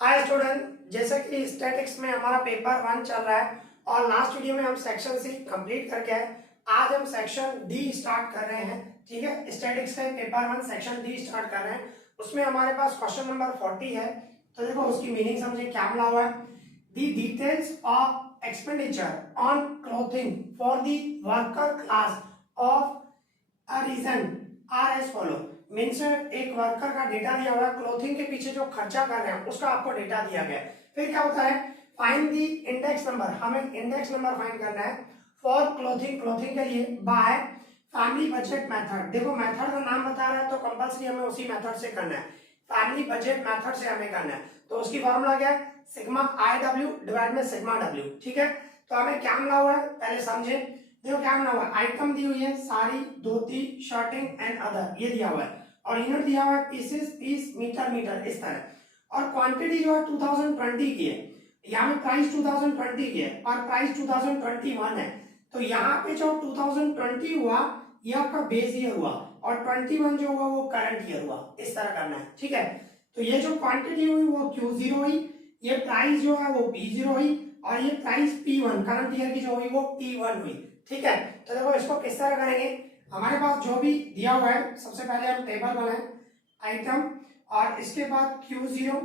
Hi student, जैसे कि statics में हमारा पेपर 1 चल रहा है और लास्ट वीडियो में हम सेक्शन सी कंप्लीट करके आए। आज हम सेक्शन डी स्टार्ट कर रहे हैं। ठीक है, स्टैटिक्स का पेपर 1 सेक्शन डी स्टार्ट कर रहे हैं। उसमें हमारे पास क्वेश्चन नंबर 40 है। तो देखो उसकी मीनिंग समझे क्या मिला हुआ है। The details of expenditure on clothing for the worker class of a region are as follow. Means एक वर्कर का डेटा दिया हुआ है, क्लोथिंग के पीछे जो खर्चा कर रहे हैं उसका आपको डेटा दिया गया है। फिर क्या होता है, फाइंड दी इंडेक्स नंबर, हमें इंडेक्स नंबर फाइंड करना है फॉर क्लोथिंग, क्लोथिंग के लिए बाय फैमिली बजट मेथड। देखो मेथड का नाम बता रहा है तो कंपल्सरी हमें उसी मेथड से करना है, फैमिली बजट मेथड से हमें करना है। तो उसकी फॉर्मूला क्या है, सिग्मा आई डब्ल्यू डिवाइड में सिग्मा डब्ल्यू। ठीक है, तो हमें क्या मिला हुआ है पहले समझे। देखो क्या मिला हुआ है, आइटम दी हुई है साड़ी, धोती, शर्टिंग एंड अदर, ये दिया हुआ है और यूनिट दिया हुआ है पीसेस, पीस, मीटर, मीटर, इस तरह। और क्वांटिटी जो है 2020 की है, यहाँ पे प्राइस 2020 की है और प्राइस 2021 है। तो यहाँ पे जो 2020 हुआ ये आपका बेस ईयर हुआ और 21 जो हुआ वो करंट ईयर हुआ। इस तरह करना है। ठीक है, तो ये जो क्वांटिटी हुई वो Q0 हुई, ये प्राइस जो है वो P0 हुई और ये प्राइस P1 करंट ईयर की जो हुई वो P1 हुई। ठीक है, तो देखो इसको किस तरह करेंगे। हमारे पास जो भी दिया हुआ है सबसे पहले हम टेबल बनाएं आइटम और इसके बाद Q0,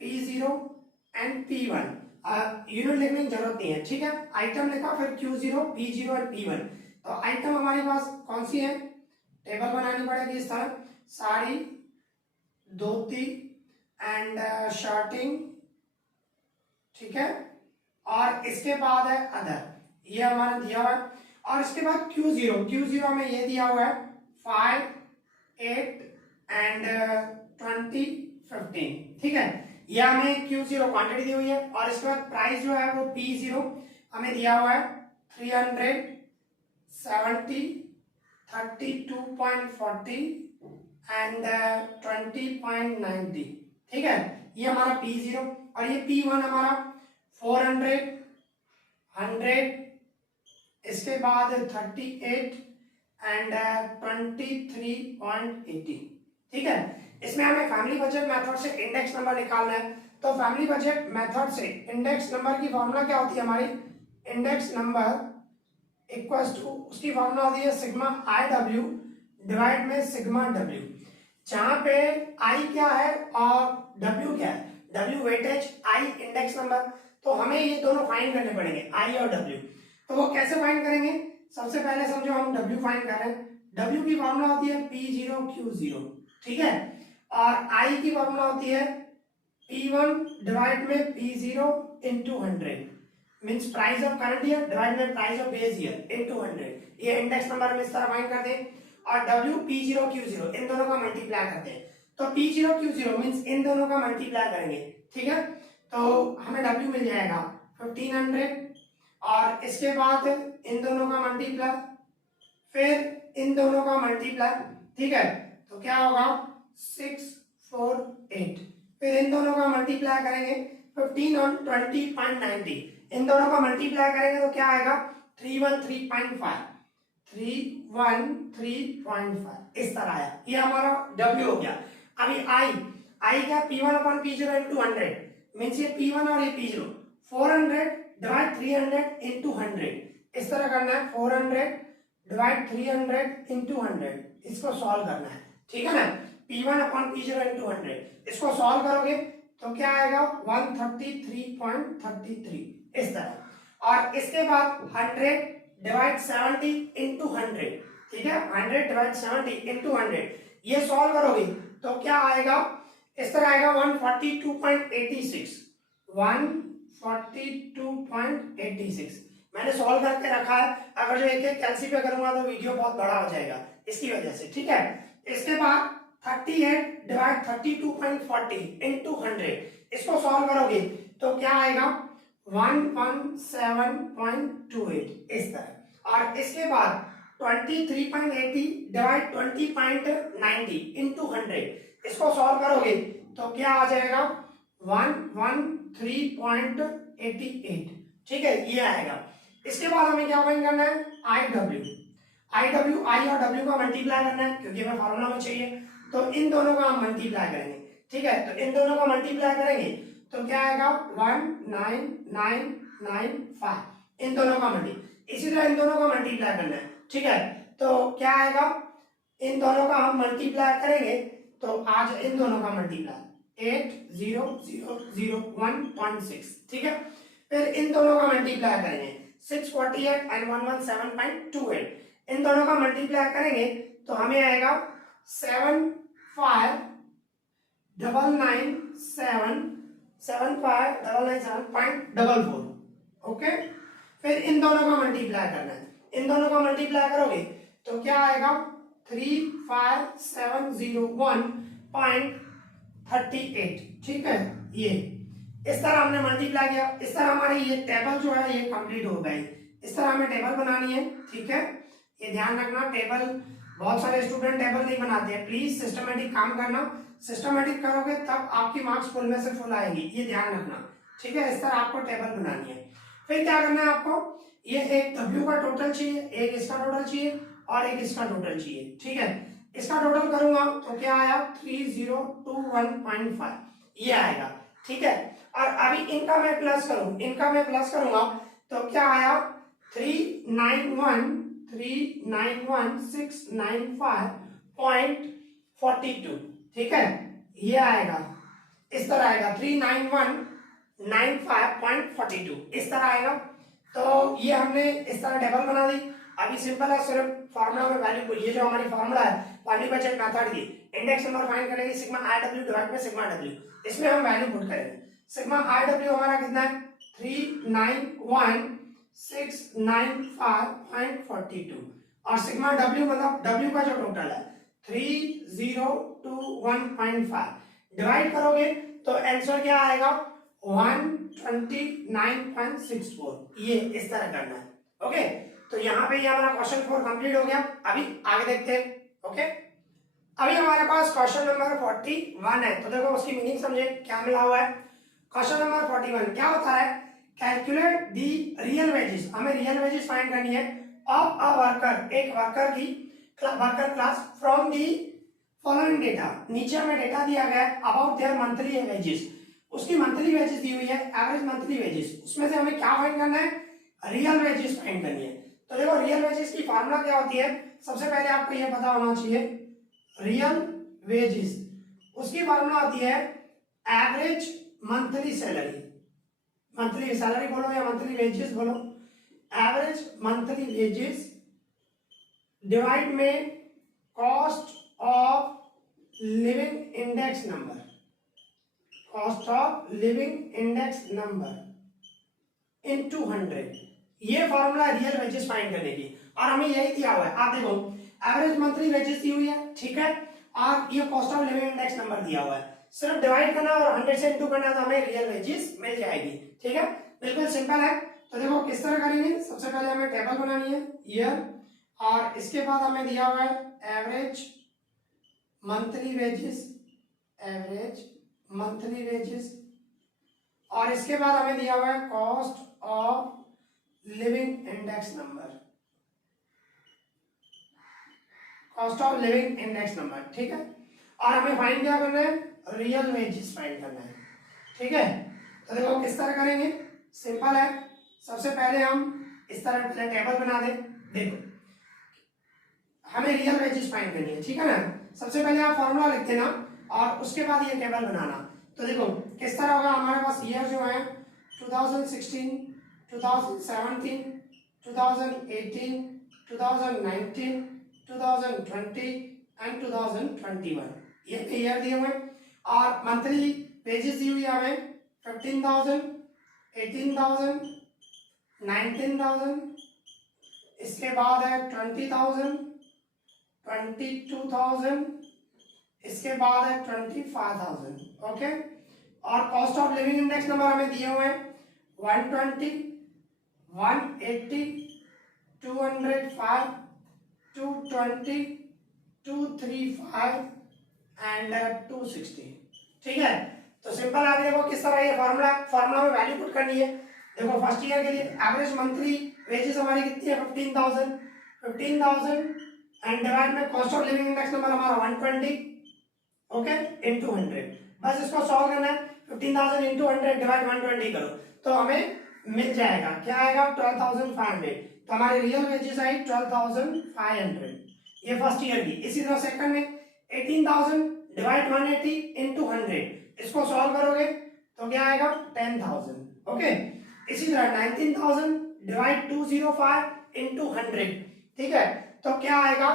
P0 and P1। Unit लिखने की जरूरत नहीं है। ठीक है, आइटम लिखा फिर Q0, P0 एंड P1। तो आइटम हमारे पास कौन सी है, टेबल बनानी पड़ेगी इस तरह, साड़ी, धोती एंड शर्टिंग। ठीक है, और इसके बाद है अदर, ये हमारा दिया हुआ है। और इसके बाद Q0 में ये दिया हुआ है 5, 8 एंड 20, 15। ठीक है, ये हमें Q0 क्वांटिटी दी हुई है और इसके बाद प्राइस जो है वो P0 हमें दिया हुआ है 370, 32.40 एंड 20.90। ठीक है, ये हमारा P0 और ये P1 हमारा 400, 100, इसके बाद 38 एंड 23.80। ठीक है, इसमें हमें फैमिली बजट मेथड से इंडेक्स नंबर निकालना है। तो फैमिली बजट मेथड से इंडेक्स नंबर की फॉर्मूला क्या होती है हमारी, इंडेक्स नंबर इक्वल्स टू, उसकी फॉर्मूला होती है सिग्मा आई डब्ल्यू डिवाइड में सिग्मा डब्ल्यू, जहां पे आई क्या है और डब्ल्यू क्या है। W weightage, I index number. तो हमें ये दोनों फाइंड करने पड़ेंगे, आई और डब्ल्यू। तो वो कैसे फाइंड करेंगे, सबसे पहले समझो हम डब्ल्यू फाइंड कर रहे हैं। डब्ल्यू की फॉर्मूला होती है P0 Q0। ठीक है, और आई की फॉर्मूला होती है P1 डिवाइड में P0 into 100, means price of current year divide में price of base year into 100। ये इंडेक्स नंबर में इस तरह फाइंड करते हैं। और W P0 Q0 इन दोनों का मल्टीप्लाई करते हैं। तो P0 Q0 मीन्स इन दोनों का मल्टीप्लाई करेंगे। ठीक है, तो हमें W मिल जाएगा 1500 और इसके बाद इन दोनों का मल्टीप्लाई, फिर इन दोनों का मल्टीप्लाई। ठीक है, तो क्या होगा 648, फिर इन दोनों का मल्टीप्लाई करेंगे 15 और 20.90, इन दोनों का मल्टीप्लाई करेंगे तो क्या आएगा 313.5, 313.5, इस तरह आया। ये हमारा W हो गया। अभी आई क्या, P1 upon P0 into 100, means ये P1 और ये P0, 400 डिवाइड 300 इंटू 100, इस तरह करना है। 400 डिवाइड 300 इंटू 100, इसको सॉल्व करना है। ठीक है ना, P1 अपॉन P0 इंटू 100, इसको सॉल्व करोगे तो क्या आएगा 133.33, इस तरह। और इसके बाद 100 डिवाइड 70 इंटू 100। ठीक है, 100 डिवाइड 70 इंटू 100, ये सॉल्व करोगे तो क्या आएगा, इस तरह आएगा 142.86, 142.86। मैंने सॉल्व करके रखा है, अगर जो एक एक कैलसी पे करूंगा तो वीडियो बहुत बड़ा हो जाएगा इसकी वजह से। ठीक है, इसके बाद 38 डिवाइड 32.40 इंटू 100, इसको सॉल्व करोगे तो क्या आएगा 117.28, इस तरह। और इसके बाद 23.80 डिवाइड 20.90 इंटू 100, इसको सॉल्व करोगे तो क्या आ जाएगा 113.88। ठीक है, ये आएगा। इसके बाद हमें क्या फाइंड करना है, आई डब्ल्यू आई और डब्ल्यू का मल्टीप्लाई करना है क्योंकि हमें फॉर्मूला में चाहिए। तो इन दोनों का हम मल्टीप्लाई करेंगे। ठीक है, तो इन दोनों का मल्टीप्लाई करेंगे तो क्या आएगा 19995, इन दोनों का मल्टी। इसी तरह इन दोनों का मल्टीप्लाई करना है, ठीक है, तो क्या आएगा, इन दोनों का हम मल्टीप्लाई करेंगे तो आज इन दोनों का मल्टीप्लाई 80001.6, ठीक है, फिर इन दोनों का मल्टीप्लाई करेंगे 648 एंड 117.28, इन दोनों का मल्टीप्लाई करेंगे तो हमें आएगा 75,997.44, ओके। फिर इन दोनों का मल्टीप्लाई करना है, इन दोनों का मल्टीप्लाई करोगे तो क्या आएगा 35,701.38, ठीक है। ये इस तरह हमने मल्टीप्लाई किया, इस तरह हमारी ये टेबल जो है ये कंप्लीट हो गई। इस तरह हमें टेबल बनानी है, ठीक है, ये ध्यान रखना। टेबल बहुत सारे स्टूडेंट टेबल नहीं बनाते हैं, प्लीज सिस्टमेटिक काम करना, सिस्टमेटिक करोगे तब आपकी मार्क्स फुल में से फुल आएंगी, ये ध्यान रखना, ठीक है। इस तरह आपको टेबल बनानी है। फिर क्या करना है आपको, ये एक W का टोटल चाहिए, एक इसका टोटल चाहिए और एक इसका टोटल चाहिए, ठीक है। इसका टोटल करूंगा तो क्या आया 3021.5, ये आएगा, ठीक है। और अभी इनका मैं प्लस करूंगा तो क्या आया 391,695.42, ठीक है, ये आएगा, इस तरह आएगा 391,95.42, इस तरह आएगा। तो ये हमने इस तरह टेबल बना दी। अभी सिंपल है, सिर्फ फार्मूला में वैल्यू, ये जो हमारी फार्मूला है वैल्यू बाय चेक मेथड की, इंडेक्स नंबर फाइंड करेंगे sigma I W divide by sigma W, इसमें हम वैल्यू पुट करेंगे। सिग्मा आई डब्ल्यू हमारा कितना है 391,695.42 और सिग्मा डब्ल्यू मतलब डब्ल्यू का जो टोटल है 3021.5, डिवाइड करोगे तो आंसर क्या आएगा 129.64, ये इस तरह करना है, ओके। तो यहाँ पे ये हमारा क्वेश्चन 4 कंप्लीट हो गया। अभी आगे देखते हैं, ओके। अभी हमारे पास क्वेश्चन नंबर 41 है, तो देखो उसकी मीनिंग समझे क्या मिला हुआ है। क्वेश्चन नंबर 41 क्या होता है, कैलकुलेट दी रियल वेजेस, हमें रियल वेजेस फाइंड करनी है ऑफ अ वर्कर, एक वर्कर की worker class from the following data, नीचे हमें डेटा दिया गया है अबाउट देयर मंथली वेजेस, उसकी मंथली वेजेस दी हुई है, एवरेज मंथली वेजेस, उसमें से हमें क्या फाइंड करना है, रियल वेजेस फाइंड करनी है। तो देखो रियल वेजेस की फार्मूला क्या होती है, सबसे पहले आपको यह पता होना चाहिए, रियल वेजेस उसकी फार्मूला होती है average monthly salary, monthly salary बोलो या मंथली वेजेस बोलो, एवरेज मंथली वेजेस डिवाइड में cost of living index number, cost of living index number in 200, ये फॉर्मूला रियल वेजेस फाइंड करने की, और हमें यही दिया हुआ है। आप देखो एवरेज मंथली वेजेस दी हुई है, ठीक है, और ये cost of living index number दिया हुआ है, सिर्फ डिवाइड करना और 100 से इनटू करना तो हमें रियल वेजेस मिल जाएगी, ठीक है, बिल्कुल सिंपल है। तो देखो किस तरह करेंगे, सबसे पहले हमें टेबल बनानी है ईयर, और इसके बाद हमें दिया हुआ है average monthly wages, average monthly wages, और इसके बाद हमें दिया हुआ है cost of living index number, cost of living index number, ठीक है, और हमें फाइंड क्या करना है, रियल वेजेस फाइंड करना है, ठीक है। तो देखो किस तरह करेंगे, सिंपल है, सबसे पहले हम इस तरह पहले टेबल बना दें। देखो हमें रियल वेजेस फाइंड करनी है, ठीक है ना, सबसे पहले आप फॉर्मूला लिख देना और उसके बाद ये टेबल बनाना। तो देखो किस तरह होगा, हमारे पास ईयर जो है 2016, 2017, 2018, 2019, 2020 एंड 2021, ये ईयर दिए हुए, और मंथली वेजेस दी हुई है हमें 15,000, 18,000, 19,000, इसके बाद है 20,000, 22,000, इसके बाद है 25,000, ओके। और cost of living index number हमें दिए हुए हैं 120, 180, 205, 220, 235 एंड 260, ठीक है। तो सिंपल आगे देखो किस तरह ये फार्मूला में वैल्यू पुट करनी है। देखो फर्स्ट ईयर के लिए एवरेज मंथली वेजेस हमारी कितनी है 15,000 एंड डिवाइड में cost of living index number हमारा 120, ओके, इन 200, बस इसको सॉल्व करना है। 15,000 इंटू 100 डिवाइड 120 करो तो हमें मिल जाएगा, क्या आएगा 12,500। तो हमारी रियल वेजेस आई 12,500, ये फर्स्ट ईयर की। इसी तरह सेकंड में 18,000 डिवाइड 180 इंटू 100, इसको सॉल्व करोगे तो क्या आएगा 10,000। ओके, इसी तरह 19,000 डिवाइड 205 इंटू 100, ठीक है, तो क्या आएगा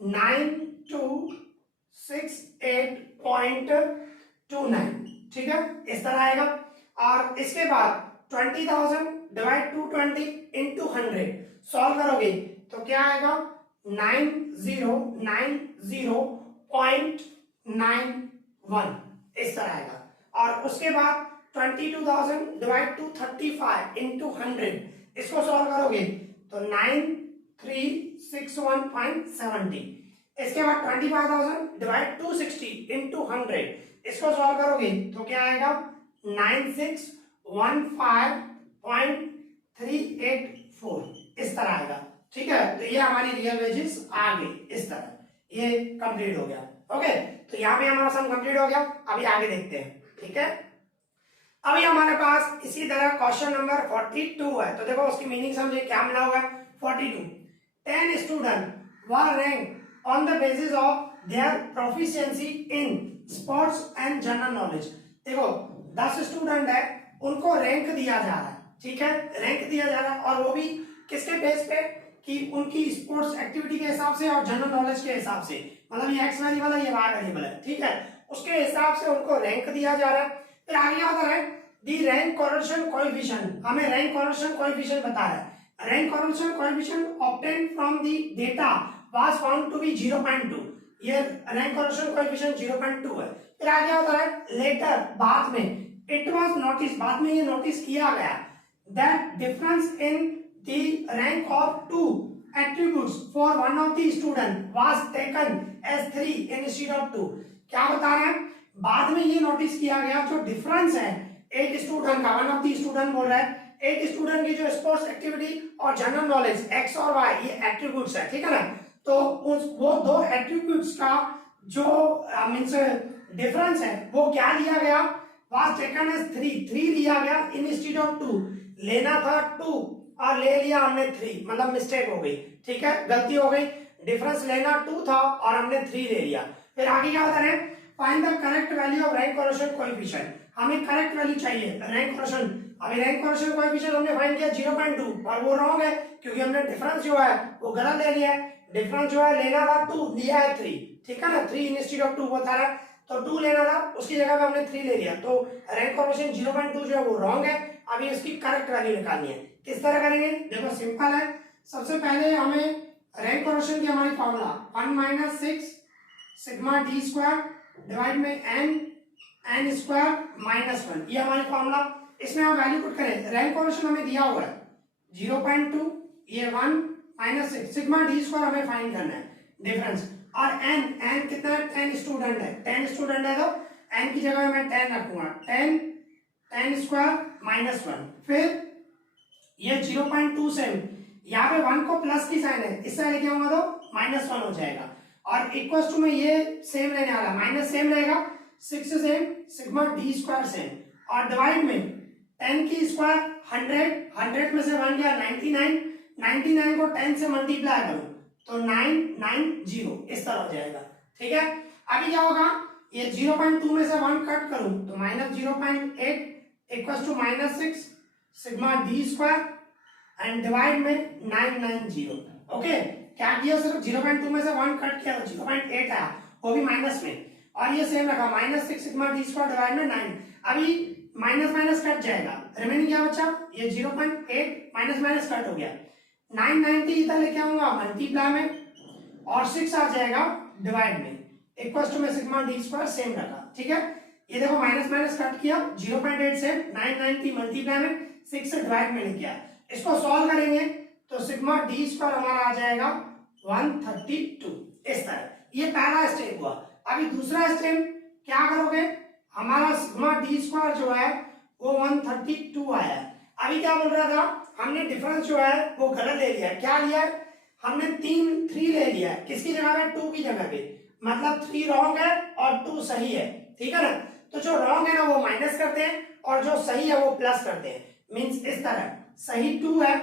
9268.29, ठीक है, इस तरह आएगा। और इसके बाद 20,000 डिवाइड 220 इंटू 100 सॉल्व करोगे तो क्या आएगा 9090.91, इस तरह आएगा। और उसके बाद 22,000 डिवाइड 235 इंटू 100, इसको सॉल्व करोगे तो 9361.70। इसके बाद 25,000 डिवाइड 260 इंटू 100, इसको सॉल्व करोगे तो क्या आएगा 9615.384, इस तरह आएगा, ठीक है। तो ये हमारी रियल वेजेस आ गई इस तरह, ये कंप्लीट हो गया। ओके, तो यहाँ पे हमारा सम कंप्लीट हो गया। अभी आगे देखते हैं, ठीक है। अभी हमारे पास इसी तरह क्वेश्चन नंबर 42 है, तो देखो उसकी मीनिंग समझे, क्या मिला हुआ है 42। 10 student were rank on the basis of their proficiency in sports and general knowledge. देखो 10 स्टूडेंट है, उनको रैंक दिया जा रहा है, ठीक है, रैंक दिया जा रहा है, और वो भी किसके बेस पे कि उनकी स्पोर्ट्स एक्टिविटी के हिसाब से और जनरल नॉलेज के हिसाब से, मतलब ये एक्स वेरिएबल है, ये वाई वेरिएबल है, ठीक है, उसके हिसाब से उनको रैंक दिया जा रहा है। फिर आगे आता है दी रैंक कोरिलेशन कोएफिशिएंट, हमें रैंक कोरिलेशन कोएफिशिएंट बता रहा है। Rank correlation coefficient obtained from the data was found to be 0.2, ये रैंक कोरिलेशन कोएफिशिएंट 0.2 है। फिर आगे आता है लेटर, बाद में, इट वाज नोटिस, बाद में ये नोटिस किया गया that difference in the rank of two attributes for one of the student was taken as 3 instead of 2। क्या बता रहे हैं, बाद में ये नोटिस किया गया जो डिफरेंस है एक स्टूडेंट का, वन ऑफ द स्टूडेंट बोल रहा है, एक स्टूडेंट की जो स्पोर्ट्स एक्टिविटी और जनरल नॉलेज एक्स और वाई ये एट्रीब्यूट्स है, ठीक है ना, तो वो दो एट्रीब्यूट्स का जो मींस डिफरेंस है वो क्या लिया गया, वाज टेकन एज 3 लिया गया इंस्टेड ऑफ 2, लेना था 2 और ले लिया हमने 3, मतलब मिस्टेक हो गई, ठीक है, गलती हो गई, डिफरेंस लेना 2 था और हमने 3 ले लिया। फिर आगे क्या बता रहे हैं, find the correct value of rank correlation coefficient, हमें करेक्ट वैल्यू चाहिए रैंक कोरिलेशन। अभी रैंक कोरिलेशन कोएफिशिएंट हमने फाइंड किया 0.2 और वो रॉन्ग है क्योंकि हमने डिफरेंस जो है वो गलत ले लिया है, डिफरेंस जो है लेना था 2, लिया है 3, ठीक है ना, 3 इंस्टेड ऑफ 2 बता रहा है, तो 2 लेना था, उसकी जगह पे हमने 3 ले लिया, तो रैंक कोरिलेशन 0.2 जो है वो रॉन्ग है। अभी इसकी करेक्ट वैल्यू निकालनी है, किस तरह करेंगे, देखो सिंपल है, सबसे पहले हमें रैंक कोरिलेशन की हमारी formula 1 - 6 sigma D square divide में n स्क्वायर -1, ये हमारी फॉर्मूला। इसमें हम वैल्यू पुट करें, रैंक कोरिलेशन हमें दिया हुआ है 0.2, ये 1 - 6 सिग्मा डी स्क्वायर हमें फाइंड करना है डिफरेंस, और n कितना है 10 स्टूडेंट है, 10 स्टूडेंट है तो n की जगह मैं 10 रखूंगा, 10 स्क्वायर -1, फिर ये 0.2 से यहाँ पे 1 को प्लस की साइन है, इस साइड लेके आऊंगा तो -1 हो जाएगा, और इक्वल टू में ये सेम रहने वाला, माइनस सेम रहेगा, 6 same, sigma D square same, और डिवाइड में 10 की स्क्वायर 100 में से 1 गया 99 को 10 से मल्टीप्लाई करूं तो 990, इस तरह हो जाएगा, ठीक है। अभी क्या होगा, ये 0.2 में से 1 कट करूं तो -0.8 equal to -6 sigma D square and divide में 990। ओके, क्या किया, सिर्फ 0.2 में से 1 कट किया तो 0.8 आया, वो भी माइनस में, और ये सेम रखा -6 सिग्मा डी स्क्वायर डिवाइड में 9। अभी माइनस कट जाएगा, रिमेनिंग क्या बचा, ये 0.8 माइनस कट हो गया, 990 इधर लेके आऊंगा मल्टीप्लाई में, और 6 आ जाएगा डिवाइड में, इक्वल टू में सिग्मा डी स्क्वायर सेम रखा, ठीक है। ये देखो माइनस कट किया, 0.8 से 990 मल्टीप्लाई में 6 से डिवाइड में लेके आया, इसको सॉल्व करेंगे तो सिग्मा डी स्क्वायर हमारा आ जाएगा 132, इस तरह। ये पहला स्टेप हुआ। अभी दूसरा स्टेप क्या करोगे, हमारा सिग्मा डी स्क्वायर जो है वो 132 आया है। अभी क्या बोल रहा था, हमने डिफरेंस जो है वो गलत ले लिया है, क्या लिया है, हमने 3 ले लिया है, किसकी जगह पे, 2 की जगह पे, मतलब 3 रॉन्ग है और 2 सही है, ठीक है ना। तो जो रॉन्ग है ना वो माइनस करते हैं और जो सही है वो प्लस करते हैं। मींस इस तरह सही 2 है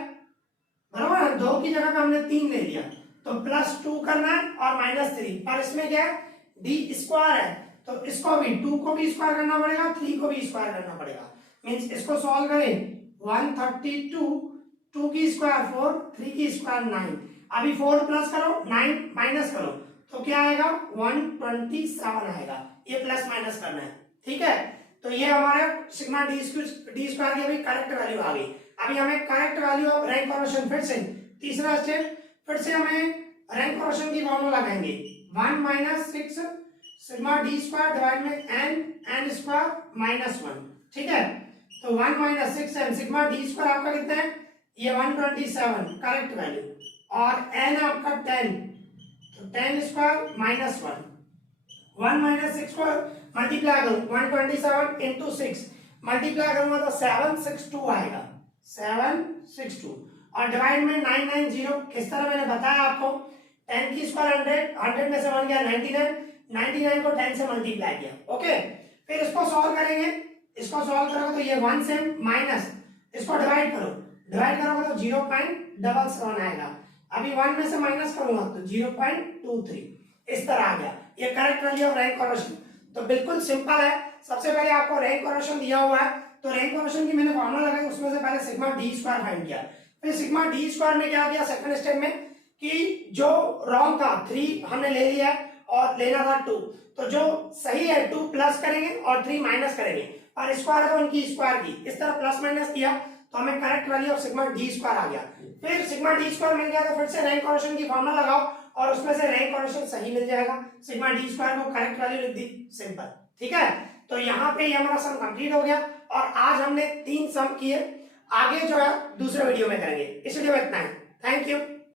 बराबर है, 2 की जगह पे हमने 3 ले लिया तो +2 करना है और -3, पर इसमें क्या है डी स्क्वायर है तो इसको भी 2 को भी स्क्वायर करना पड़ेगा, 3 को भी स्क्वायर करना पड़ेगा। मींस इसको सॉल्व करें 132, 2 की स्क्वायर 4, 3 की स्क्वायर 9, अभी 4 प्लस करो 9 माइनस करो तो क्या आएगा 127 आएगा। ये प्लस माइनस करना है, ठीक है। तो ये हमारा सिग्मा डी स्क्वायर की अभी करेक्ट वैल्यू आ गई। अभी हमें correct value of rank coefficient, फिर से तीसरा स्टेप, फिर से हमें रैंक कोएफिशिएंट की फॉर्मूला लगाएंगे 1 minus 6 sigma D square divide में एन स्क्वायर माइनस 1, ठीक है। तो 1 minus 6n sigma D square आपका कितना है ये 127 करेक्ट वैल्यू, और एन आपका 10 तो 10 स्क्वायर माइनस 1, 1 माइनस 6 को मल्टीप्लाई करूं 127 इंटू 6 मल्टीप्लाई करूंगा तो 762 आएगा, 762, और डिवाइड में 990। किस तरह मैंने बताया आपको 10 की स्क्वायर 100 में से बन गया 99 को 10 से मल्टीप्लाई किया, ओके। फिर इसको सॉल्व करेंगे, इसको सॉल्व करोगे तो ये 1 से माइनस इसको डिवाइड करोगे तो 0.77 आएगा। अभी 1 में से माइनस करूंगा तो 0.23, इस तरह आ गया। ये correct value of rank coefficient. तो बिल्कुल सिंपल है। सबसे पहले आपको रैंक कोएफिशिएंट दिया हुआ है तो रैंक कोएफिशिएंट की मैंने फॉर्मूला लगाई, उसमें से पहले सिग्मा डी स्क्वायर फाइंड किया। फिर सिग्मा डी स्क्वायर में क्या किया सेकंड स्टेप में कि जो रॉन्ग था 3 हमने ले लिया और लेना था 2, तो जो सही है 2 प्लस करेंगे और 3 माइनस करेंगे, और स्क्वायर है तो उनकी स्क्वायर की इस तरह प्लस माइनस किया तो हमें correct value of sigma D square आ गया। फिर सिग्मा डी स्क्वायर मिल गया तो फिर से रैंक कोएफिशिएंट की फॉर्मूला लगाओ और उसमें से रैंक कोएफिशिएंट सही मिल जाएगा, सिग्मा डी स्क्वायर को करेक्ट वैल्यू लिख दी, सिंपल, ठीक है। तो यहाँ पे ये हमारा सम कंप्लीट हो गया और आज हमने 3 सम किए। आगे जो है दूसरे वीडियो में करेंगे। इस वीडियो में इतना है, थैंक यू।